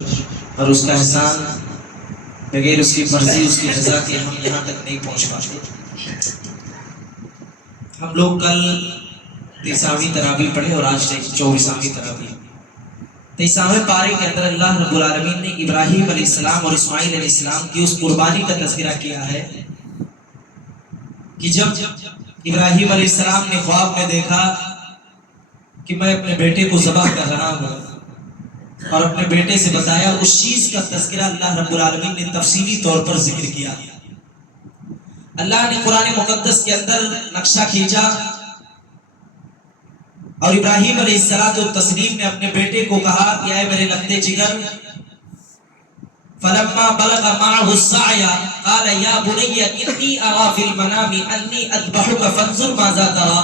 اور اس کا احسان بغیر اس کی مرضی اس کی رضا کے ہم یہاں تک نہیں پہنچ پاتے۔ ہم لوگ کل 23ویں تراویح پڑھے اور آج 24ویں تراویح۔ 23ویں پارے کے اندر اللہ رب العالمین نے ابراہیم علیہ السلام اور اسماعیل علیہ السلام کی اس قربانی کا تذکرہ کیا ہے کہ جب ابراہیم علیہ السلام نے خواب میں دیکھا کہ میں اپنے بیٹے کو ذبح کر رہا ہوں اور اپنے بیٹے سے بتایا، اس چیز کا تذکرہ اللہ رب العالمین نے تفصیلی طور پر ذکر کیا۔ اللہ نے قرآن مقدس کے اندر نقشہ کھینچا اور ابراہیم علیہ السلام نے اپنے بیٹے کو کہا کہ اے میرے لگتے جگر، فلما بلغ معه السعي قال يا بني اني ارى في المنام اني اذبحك فانظر ماذا ترى۔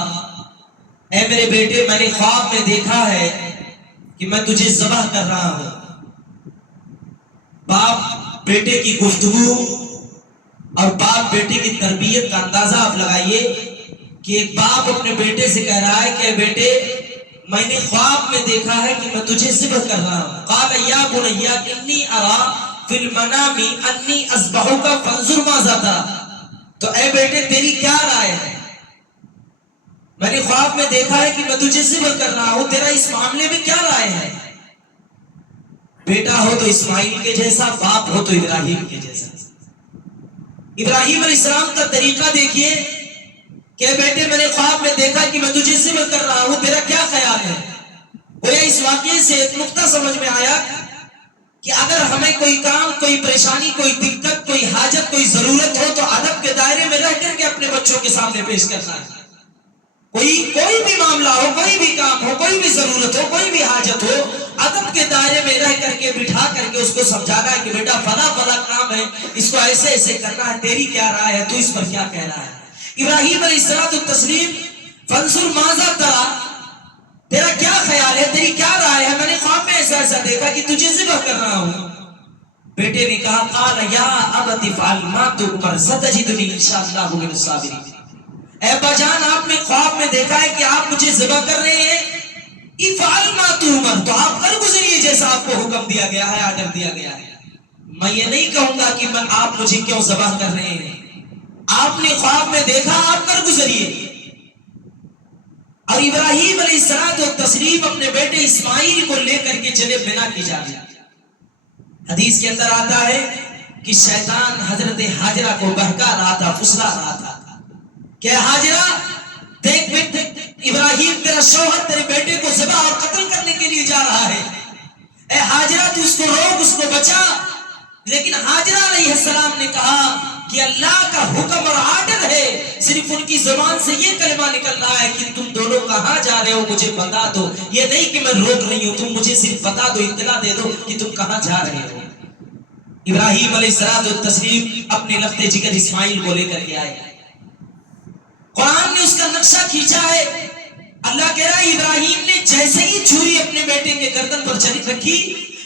اے میرے بیٹے، میں نے خواب میں دیکھا ہے کہ میں تجھے ذبح کر رہا ہوں۔ باپ بیٹے کی گفتگو اور باپ بیٹے کی تربیت کا اندازہ آپ لگائیے کہ ایک باپ اپنے بیٹے سے کہہ رہا ہے کہ اے بیٹے، میں نے خواب میں دیکھا ہے کہ میں تجھے ذبح کر رہا ہوں۔ قال یا بنی انی ارى فی المنام انی اذبحک فانظر ماذا ترى۔ تو اے بیٹے، تیری کیا رائے ہے؟ میں نے خواب میں دیکھا ہے کہ میں تجھے ذبح کر رہا ہوں، تیرا اس معاملے میں کیا رائے ہے؟ بیٹا ہو تو اسماعیل کے جیسا، باپ ہو تو ابراہیم کے جیسا۔ ابراہیم علیہ السلام کا طریقہ دیکھیے کہ بیٹے، میں نے خواب میں دیکھا کہ میں تجھے ذبح کر رہا ہوں، تیرا کیا خیال ہے؟ گویا اس واقعے سے ایک نقطہ سمجھ میں آیا کہ اگر ہمیں کوئی کام، کوئی پریشانی، کوئی دقت، کوئی حاجت، کوئی ضرورت ہو تو ادب کے دائرے میں رہ کر کے اپنے بچوں کے سامنے پیش کرنا ہے۔ کوئی بھی معاملہ ہو، کوئی بھی کام ہو، کوئی بھی ضرورت ہو، کوئی بھی حاجت ہو، ادب کے دائرے میں رہ کر کے بٹھا کر کے اس کو سمجھانا ہے کہ بیٹا فلاں فلاں کام ہے، اس کو ایسے ایسے کرنا ہے، تیری کیا رائے ہے، تو اس پر کیا کہہ رہا ہے؟ ابراہیم علیہ السلام فانظر ماذا ترى، تیرا کیا خیال ہے، تیری کیا رائے ہے؟ میں نے خواب میں ایسا ایسا دیکھا کہ تجھے ذبح کر رہا ہوں۔ بیٹے نے کہا قال یا ابت افعل ما تؤمر ستجدنی انشاءاللہ من الصابرین۔ اے ابا جان، آپ نے خواب میں دیکھا ہے کہ آپ مجھے ذبح کر رہے ہیں، افعل ما تؤمر، تو آپ کر گزریے جیسا آپ کو حکم دیا گیا ہے، آرڈر دیا گیا ہے۔ میں یہ نہیں کہوں گا کہ آپ مجھے کیوں ذبح کر رہے ہیں، آپ نے خواب میں دیکھا، آپ کر گزریے۔ اور ابراہیم علیہ السلام اپنے بیٹے اسماعیل کو لے کر کے چلے منا کی جانب۔ حدیث کے اندر آتا ہے کہ شیطان حضرت ہاجرہ کو بہکا رہا تھا، پھسلا رہا تھا کہ ہاجرہ دیکھ بیٹے، ابراہیم تیرا شوہر تیرے بیٹے کو ذبح اور قتل کرنے کے لیے جا رہا ہے، اے ہاجرہ تو اس کو روک، اس کو بچا۔ لیکن ہاجرہ علیہ السلام نے کہا کہ اللہ کا حکم اور آرڈر ہے، صرف ان کی زبان سے یہ کلمہ نکل رہا ہے کہ تم دونوں کہاں جا رہے ہو، مجھے بتا دو۔ یہ نہیں کہ میں روک رہی ہوں، تم مجھے صرف بتا دو، اطلاع دے دو کہ تم کہاں جا رہے ہو۔ ابراہیم علیہ السلام اپنے لگتے جگر اسماعیل کو لے کر کے آئے۔ قرآن نے اس کا نقشہ کھینچا ہے۔ اللہ کہہ رہا ہے ابراہیم نے جیسے ہی چھری اپنے بیٹے کے گردن پر چلی رکھی،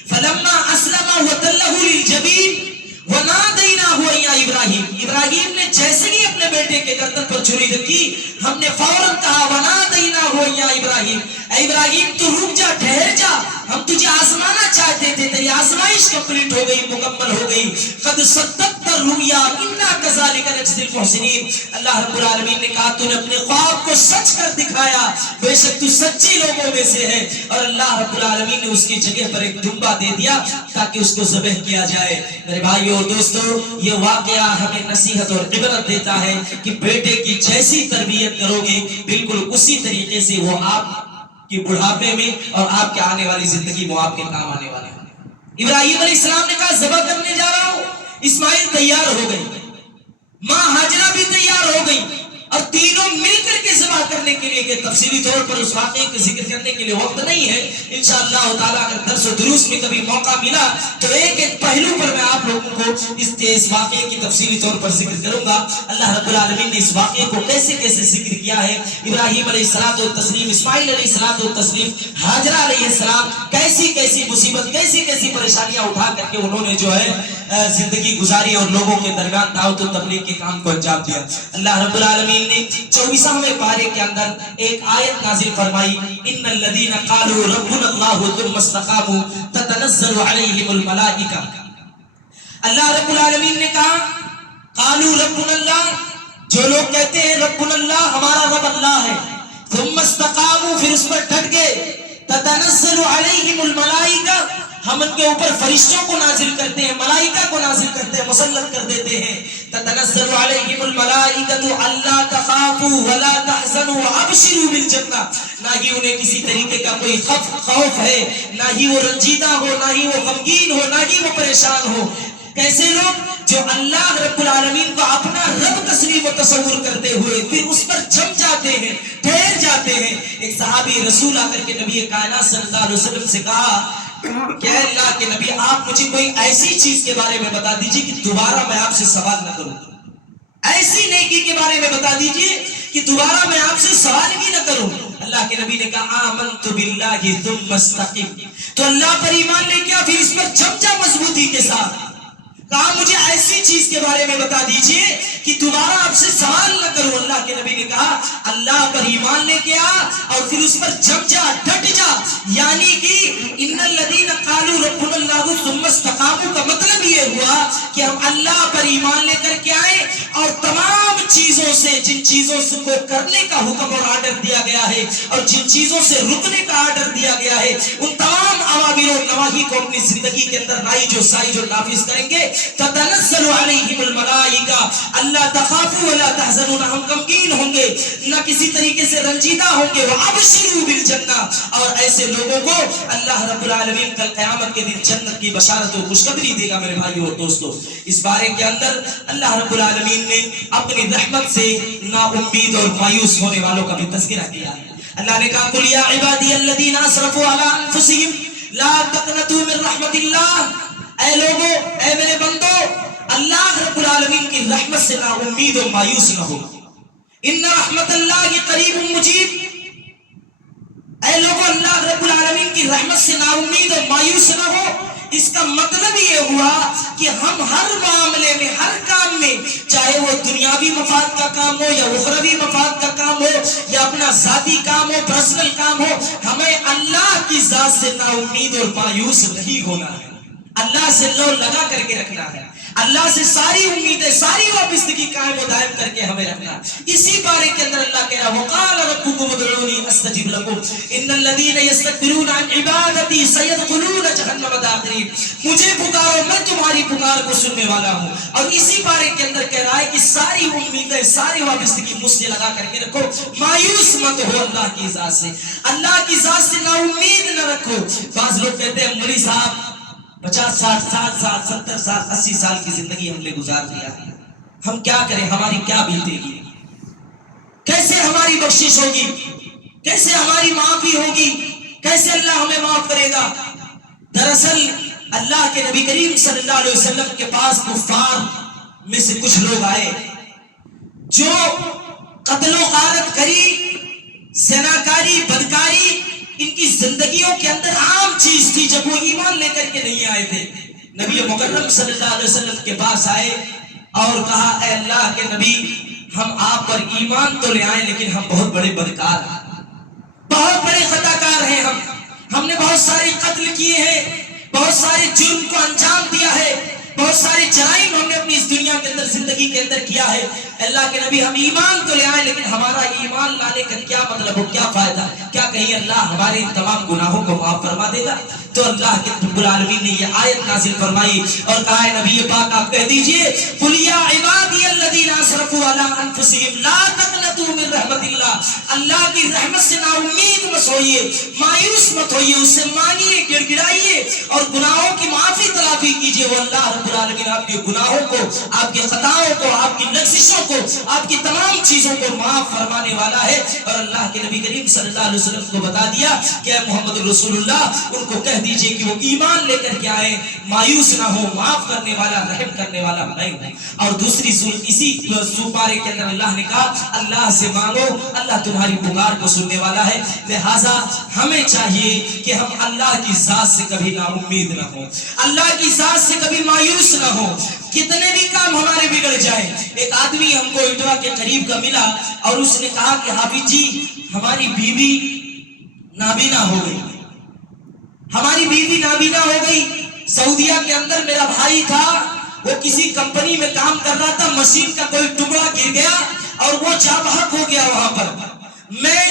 فلما اسلم وتلہ للجبین ونادیناہ یا ابراہیم، ابراہیم نے جیسے ہی اپنے بیٹے کے گردن پر چھری رکھی، ہم نے فوراً کہا ونادیناہ یا ابراہیم، اے ابراہیم تو رک جا، ٹھہر جا، ہم تجھے آزمانا چاہتے تھے، تیری آزمائش کمپلیٹ ہو گئی، مکمل ہو گئی۔ قد صدقت الرؤیا انا کذالک نجزی المحسنین۔ اللہ رب العالمین نے کہا تو نے اپنے خواب کو سچ کر دکھایا، بے شک تو سچی لوگوں میں سے ہے۔ اور اللہ رب العالمین نے اس کی جگہ پر ایک دمبا دے دیا تاکہ اس کو ذبح کیا جائے۔ میرے بھائیو اور دوستو، یہ واقعہ ہمیں نصیحت اور عبرت دیتا ہے کہ بیٹے کی جیسی تربیت کرو گے، بالکل اسی طریقے سے وہ آپ کہ بڑھاپے میں اور آپ کے آنے والی زندگی وہ آپ کے کام آنے والے ہیں۔ ابراہیم علیہ السلام نے کہا ذبح کرنے جا رہا ہوں، اسماعیل تیار ہو گئی، ماں ہاجرہ بھی تیار ہو گئی، اور تینوں مل کر کے ذبح کرنے کے لیے، کہ تفصیلی طور پر اس واقعے کا ذکر کرنے کے لیے وقت نہیں ہے، انشاءاللہ تعالیٰ اگر درس و دروس میں کبھی موقع ملا تو ایک ایک پہلو پر میں آپ لوگوں کو اس واقعے کی تفصیلی طور پر ذکر کروں گا۔ اللہ رب العالمین نے اس واقعے کو کیسے کیسے ذکر کیا ہے، ابراہیم علیہ السلام، اسماعیل علیہ السلام، ہاجرہ علیہ السلام، کیسی کیسی مصیبت، کیسی کیسی پریشانیاں اٹھا کر کے انہوں نے جو ہے زندگی گزاری اور لوگوں کے درمیان دعوت و تبلیغ کے کام کو انجام دیا۔ اللہ رب العالمین نے 24ویں پارے کے اندر ایک آیت نازل فرمائی، ان الذین قالوا ربنا اللہ ثم استقاموا تتنزل علیہم الملائکہ۔ اللہ رب العالمین نے کہا قالوا ربنا اللہ، جو لوگ کہتے ہیں ربنا اللہ، ہمارا رب اللہ ہے، ثم استقاموا، پھر اس پر ڈٹ گئے، تتنزل علیہم الملائکہ، ہم ان کے اوپر فرشتوں کو نازل کرتے ہیں، ملائکہ کو نازل کرتے ہیں، مسلط کر دیتے ہیں۔ تتنزل علیہم الملائکۃ الا تخافوا ولا تحزنوا وابشروا بالجنہ، نہ ہی انہیں کسی طریقے کا کوئی خوف ہے، نہ ہی وہ رنجیدہ ہو، نہ ہی وہ غمگین ہو، نہ ہی وہ پریشان ہو۔ کیسے لوگ؟ جو اللہ رب العالمین کو اپنا رب تسلیم و تصور کرتے ہوئے پھر اس پر جم جاتے ہیں، ٹھہر جاتے ہیں۔ ایک صحابی رسول آ کر کے نبی کائنات صلی اللہ علیہ وسلم سے کہا کہ اللہ کے نبی، آپ مجھے کوئی ایسی چیز کے بارے میں بتا دیجئے کہ دوبارہ میں آپ سے سوال نہ کروں، ایسی نیکی کے بارے میں بتا دیجئے کہ دوبارہ میں آپ سے سوال بھی نہ کروں۔ اللہ کے نبی نے کہا آمنت باللہ ثم استقم، تو اللہ پر ایمان لے کے پھر اس پر جم جا مضبوطی کے ساتھ۔ کہا مجھے ایسی چیز کے بارے میں بتا دیجئے کہ دوبارہ آپ سے سوال نہ کروں۔ اللہ کے نبی نے کہا اللہ پر ایمان لے کے آ اور پھر اس پر جم جا، ڈٹ جا۔ یعنی کہ ان الذین قالوا ربنا اللہ ثم استقاموا کا مطلب یہ ہوا کہ ہم اللہ پر ایمان لے کر کے آئے اور تمام چیزوں سے، جن چیزوں سے کو کرنے کا حکم اور آرڈر دیا گیا ہے اور جن چیزوں سے رکنے کا آرڈر دیا گیا ہے، ان تمام اوامر و نواہی کو اپنی زندگی کے اندر رائج و سائج و نافذ کریں گے۔ تتنزل علیہم الملائکہ اللہ تخافوا ولا تحزنوا، ہم غمگین ہوں گے، نہ کسی طریقے سے رنجیدہ ہوں گے، وابشروا بالجنہ، اور ایسے لوگوں کو اللہ رب العالمین کل قیامت کے دن جنت کی بشارت و خوشخبری دے گا۔ میرے بھائیو اور دوستو، اس بارے کے اندر اللہ رب العالمین نے اپنی رحمت سے نا امید اور مایوس ہونے والوں کا بھی تذکرہ کیا ہے۔ اللہ نے کہا قل یا عبادی الذین اسرفوا علی انفسہم لا تقنطوا من رحمت اللہ، اے لوگو، اے میرے بندو، اللہ رب العالمین کی رحمت سے نا امید و مایوس نہ ہو۔ ان رحمت اللہ قریب مجیب، اے لوگو اللہ رب العالمین کی رحمت سے نا امید و مایوس نہ ہو۔ اس کا مطلب یہ ہوا کہ ہم ہر معاملے میں، ہر کام میں، چاہے وہ دنیاوی مفاد کا کام ہو یا اخروی مفاد کا کام ہو یا اپنا ذاتی کام ہو، پرسنل کام ہو، ہمیں اللہ کی ذات سے نا امید اور مایوس نہیں ہونا ہے، اللہ سے لو لگا کر کے رکھنا ہے، اللہ سے ساری امیدیں، ساری وابستگی قائم و دائم کر کے ہمیں رکھنا ہے۔ اسی بارے کے اندر اللہ کہہ رہا وقال ربکم ادعونی استجب لکم ان الذین یستکبرون عن عبادتی سیدخلون جہنم داخرین، مجھے پکارو میں تمہاری پکار کو سننے والا ہوں۔ اور اسی بارے کے اندر کہہ رہا ہے کہ ساری امیدیں، ساری وابستگی مجھ سے لگا کر کے رکھو، مایوس مت ہو اللہ کی ذات سے، اللہ کی ذات سے نا امید نہ رکھو۔ بعض لوگ کہتے ہیں مولوی صاحب 50 60 60 سال 70 سال 80 سال کی زندگی ہم نے گزار دیا، ہم کیا کریں، ہماری کیا بیتے گی، کیسے ہماری بخشش ہوگی، کیسے ہماری معافی ہوگی، کیسے اللہ ہمیں معاف کرے گا۔ دراصل اللہ کے نبی کریم صلی اللہ علیہ وسلم کے پاس کفار میں سے کچھ لوگ آئے جو قتل و غارت کری، زناکاری، بدکاری ان کی زندگیوں کے اندر عام چیز تھی جب وہ ایمان لے کر کے نہیں آئے تھے۔ نبی مکرم صلی اللہ علیہ وسلم کے پاس آئے اور کہا اے اللہ کے نبی، ہم آپ پر ایمان تو لے آئے لیکن ہم بہت بڑے بدکار ہیں، بہت بڑے خطا کار ہیں، ہم نے بہت سارے قتل کیے ہیں، بہت سارے جرم کو انجام دیا ہے، بہت سارے جرائم ہم نے اپنی اس دنیا کے اندر، زندگی کے اندر کیا ہے۔ اللہ کے نبی ہم ایمان تو لے آئے لیکن ہمارا ایمان لانے کا کیا مطلب ہو، کیا فائدہ، کیا کہیں اللہ ہمارے ان تمام گناہوں کو معاف فرما دے گا؟ تو اللہ کے رب العالمین نے یہ آیت نازل فرمائی اور کہا ہے نبی پاک آپ کہہ دیجئے قل یا عبادی الذین اسرفوا علی انفسہم لا تقنطوا من رحمت اللہ، اللہ کی رحمت سے نا امید مت ہوئیے، مایوس مت ہوئیے، اس سے مانگیے، گڑ گڑائیے اور گناہوں کی معافی تلافی کیجئے۔ وہ اللہ رب العالمین آپ کے گناہوں کو، آپ کے خطاؤں کو، آپ کی لغزشوں کو، آپ کی تمام چیزوں کو معاف فرمانے والا ہے۔ اور اللہ کے نبی کریم صلی اللہ علیہ وسلم کو بتا دیا کہ اے محمد رسول اللہ ان کو کہہ دیجئے کہ وہ ایمان لے کر کے آئے، مایوس نہ ہو، معاف کرنے والا، رحم کرنے والا میں ہوں۔ اور دوسری اسی سپارے کے اندر اللہ نے کہا اللہ سے مانگو، اللہ تمہاری پکار کو سننے والا ہے۔ لہٰذا ہمیں چاہیے کہ ہم اللہ کی ذات سے کبھی نا امید نہ ہوں، اللہ کی ذات سے کبھی مایوس نہ ہو, کتنے بھی کام ہمارے بگڑ جائیں. ایک آدمی ہم کو اٹوا کے قریب کا ملا اور اس نے کہا کہ حافظ جی ہماری بیوی نابینا ہو گئی, ہماری بیوی نابینا ہو گئی. سعودیہ کے اندر میرا بھائی تھا, وہ کسی کمپنی میں کام کر رہا تھا, مشین کا کوئی ٹکڑا گر گیا اور وہ جاں بحق ہو گیا وہاں پر. میں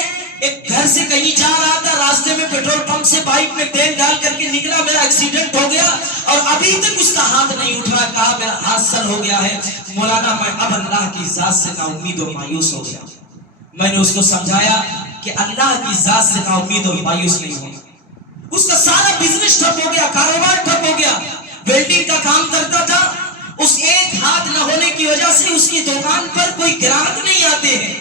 ایک گھر سے کہیں جا رہا تھا, راستے میں پیٹرول پمپ سے بائک میں تیل ڈال کر کے نکلا, میرا ایکسیڈنٹ ہو گیا اور ابھی تک اس کا ہاتھ نہیں اٹھ رہا. کہا میرا ہاتھ سر ہو گیا ہے مولانا, میں اب اللہ کی ذات سے نا امید و مایوس ہو گیا. میں نے اس کو سمجھایا کہ اللہ کی ذات سے نا امید اور مایوس نہیں ہونا. اس کا سارا بزنس ٹھپ ہو گیا, کاروبار ٹھپ ہو گیا. ویلڈنگ کا کام کرتا تھا, اس ایک ہاتھ نہ ہونے کی وجہ سے اس کی دکان پر کوئی گراہک نہیں آتے ہیں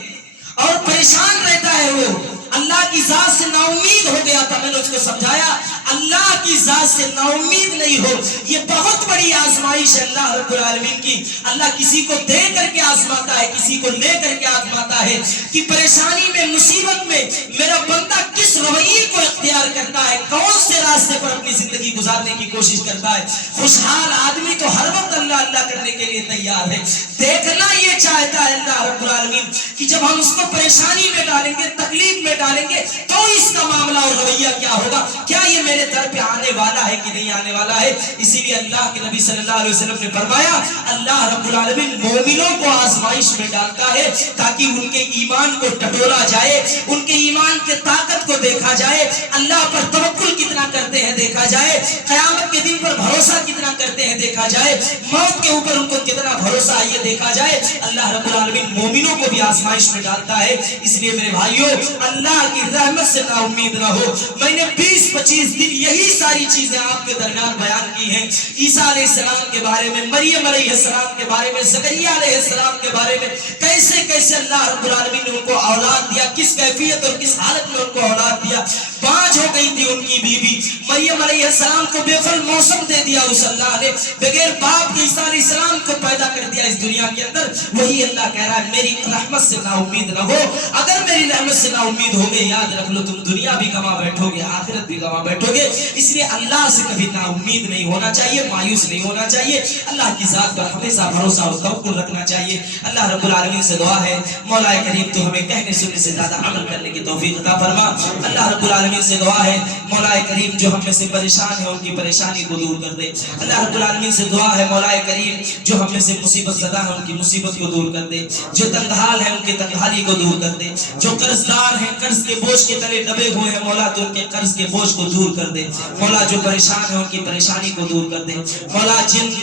اور پریشان رہتا ہے. وہ اللہ کی ذات سے نا امید ہو گیا تھا. میں نے اس کو سمجھایا اللہ کی ذات سے نا امید نہیں ہو, یہ بہت بڑی آزمائش ہے اللہ رب العالمین کی. اللہ کسی کو دے کر کے آزماتا ہے, کسی کو لے کر کے آزماتا ہے کہ پریشانی میں, مصیبت میں میرا بندہ کس رویے کو اختیار کرتا ہے, کون سے راستے پر اپنی زندگی گزارنے کی کوشش کرتا ہے. خوشحال آدمی تو ہر وقت اللہ اللہ کرنے کے لیے تیار ہے. دیکھنا یہ چاہتا ہے اللہ رب العالمین کہ جب ہم اس کو پریشانی میں ڈالیں گے, تکلیف میں ڈالیں گے, تو اس کا معاملہ اور رویہ کیا ہوگا, کیا یہ میرے در پہ آنے والا ہے کہ نہیں آنے والا ہے. اسی لیے اللہ کے نبی صلی اللہ علیہ وسلم نے فرمایا اللہ رب العالمین مومنوں کو آزمائش میں ڈالتا ہے تاکہ ان کے ایمان کو ٹٹولا جائے, ان کے ایمان کے طاقت کو دیکھا جائے, اللہ پر توکل کتنا کرتے ہیں دیکھا جائے, قیامت کے دن پر بھروسہ کتنا کرتے ہیں دیکھا جائے, موت کے اوپر ان کو کتنا بھروسہ ہے یہ دیکھا جائے. اللہ رب العالمین مومنوں کو بھی آزمائش میں ڈالتا ہے. اس لیے میرے بھائیوں اللہ کی رحمت سے نا امید نہ ہو. میں نے 20-25 دن یہی ساری چیزیں آپ کے درمیان بیان کی ہیں. عیسیٰ علیہ السلام کے بارے میں, مریم علیہ السلام کے بارے میں, زکریا علیہ السلام کے بارے میں, کیسے کیسے اللہ رب العالمین نے ان کو اولاد دیا, کس کیفیت اور کس حالت میں ان کو اولاد دیا. باج ہو گئی تھی ان کی بیوی, مریم علیہ السلام کو بے پھل موسم دے دیا اس اللہ نے, بغیر باپ کے عیسیٰ علیہ السلام کو پیدا کر دیا اس دنیا کے اندر. وہی اللہ کہہ رہا ہے میری رحمت سے نا امید نہ ہو. اگر میری رحمت سے نا امید ہو گے, یاد رکھ لو تم دنیا بھی گوا بیٹھو گے, آخرت بھی گوا بیٹھو گے. اس لیے اللہ سے کبھی نا امید نہیں ہونا چاہیے, مایوس نہیں ہونا چاہیے. اللہ کی ذات پر ہمیشہ بھروسہ اور توکل رکھنا چاہیے. اللہ رب العالمین سے دعا ہے مولا کریم تو ہمیں کہنے سننے سے زیادہ عمل کرنے کی توفیق عطا فرما. اللہ رب العالمین سے دعا ہے مولا کریم جو ہم میں سے پریشان ہے ان کی پریشانی کو دور کر دے. اللہ رب العالمین سے دعا ہے مولا کریم جو ہم میں سے مصیبت زدہ ہے ان کی مصیبت کو دور کر دے, جو تنگحال ہے ان کی تنگحالی کو دور کر دے, جو قرض دار ہیں قرض کے بوجھ کے تلے دبے ہوئے ہیں مولا تو ان کے قرض کے بوجھ کو دور کر دے. مولا جو پریشان ہیں ان کی پریشانی کو دور کر دے. مولا جن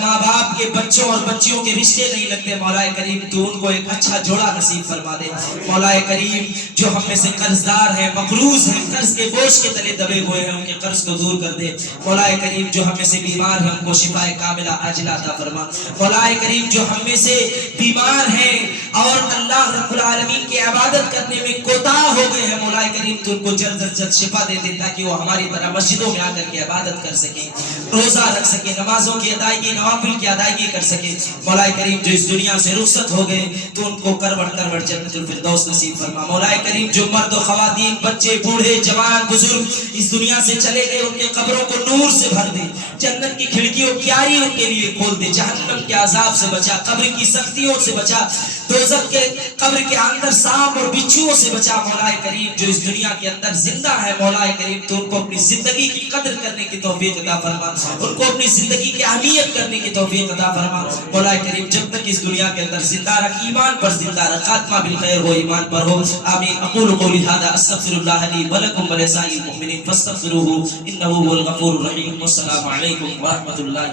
ماں باپ کے بچوں اور بچیوں کے رشتے نہیں لگتے مولا کریم تو ان کو ایک اچھا جوڑا نصیب فرما دے. مولا کریم جو ہم میں سے قرض دار ہیں, مقروض ہیں, قرض کے بوجھ کے تلے دبے ہوئے ہیں ان کے قرض کو دور کر دے. مولا کریم جو ہم میں سے بیمار ہیں ان کو شفا کاملہ عاجلہ عطا فرما. مولا کریم جو ہم میں سے بیمار ہیں اور اللہ رب العالمین کی عبادت کرنے میں کوتاہ ہو گئے ہیں مولا کریم تو ان کو جلد از جلد شفا دے دے تاکہ وہ ہماری طرح مسجدوں میں آ کر کے عبادت کر سکیں, روزہ رکھ سکیں, نمازوں کی ادائیگی, نوافل کی ادائیگی کر سکیں. مولا کریم جو اس دنیا سے رخصت ہو گئے تو ان کو کروڑ کروڑ جنت الفردوس نصیب فرما. مولا کریم جو مرد و خواتین, بچے, بوڑھے, جوان, بزرگ اس دنیا سے چلے گئے ان کے قبروں کو نور سے بھر دے, جنت کی کھڑکیوں کیاری ان کے لیے کھول دے, جہنم کے عذاب سے بچا, قبر کی سختیوں سے بچا, دوزخ کے قبر کے اندر سانپ اور بچھوؤں سے بچا. مولا کریم جو اس دنیا کے اندر زندہ ہے مولا کریم تو ان کو اپنی زندگی کی قدر کرنے کی توفیق عطا فرما, ان کو اپنی زندگی کی اہمیت کرنے کی توفیق عطا فرما. مولا کریم جب تک اس دنیا کے اندر زندہ رکھ, ایمان پر زندہ رکھ, خاتمہ بالخیر ہو, ایمان پر ہو. آمین. اقول قولی ھذا استغفر اللہ لی ولکم ولسائر المؤمنین فاستغفروہ انہ هو الغفور الرحیم. والسلام علیکم ورحمۃ اللہ.